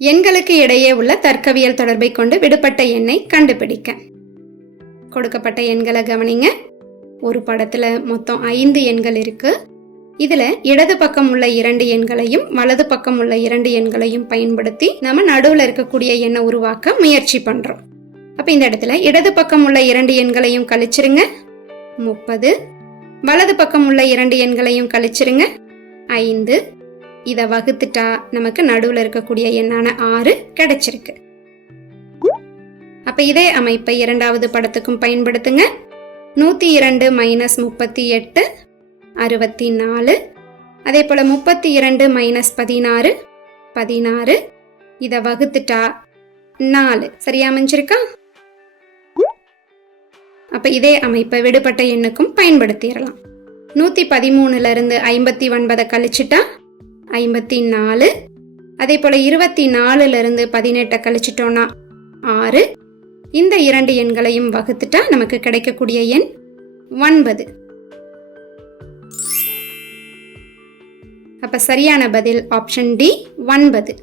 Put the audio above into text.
எண்களுக்கு இடையே உள்ள தர்க்கவியல் தொடர்பை கொண்டு விடுபட்ட எண்ணை கண்டுபிடிக்க. கொடுக்கப்பட்ட எண்களை கவனிங்க. ஒரு படத்துல மொத்தம் 5 எண்கள் இருக்கு. இதுல இடது பக்கம் உள்ள 2 எண்களையும் வலது பக்கம் உள்ள 2 எண்களையும் பயன்படுத்தி நம்ம நடுவுல இருக்கக்கூடிய எண்ணை உருவாக்க முயற்சி பண்றோம். அப்ப இந்த இடத்துல இடது பக்கம் உள்ள 2 எண்களையும் கழிச்சிருங்க 30. வலது பக்கம் உள்ள 2 எண்களையும் கழிச்சிருங்க 5. இதை வகுத்துட்டா நமக்கு நடுவுல இருக்கக்கூடிய எண்ணான 6 கிடைச்சிருக்கு. அப்ப இதே அமைப்பை இரண்டாவது படத்துக்கும் பயன்படுத்துங்க. 102 மைனஸ் 38 64. அதே போல 32 மைனஸ் 16 16. இதை வகுத்துட்டா 4 சரியா அமைஞ்சிருக்கா? அப்ப இதே அமைப்பை விடுபட்ட எண்ணுக்கும் பயன்படுத்திடலாம். 113ல இருந்து 59 கழிச்சுட்டா 54. அதே போல 24ல இருந்து 18 கழிச்சிட்டோம்னா 6. இந்த 2 எண்களையும் வகுத்துட்டா நமக்கு கிடைக்கக்கூடிய எண் 9. அப்ப சரியான பதில் ஆப்ஷன் டி 9.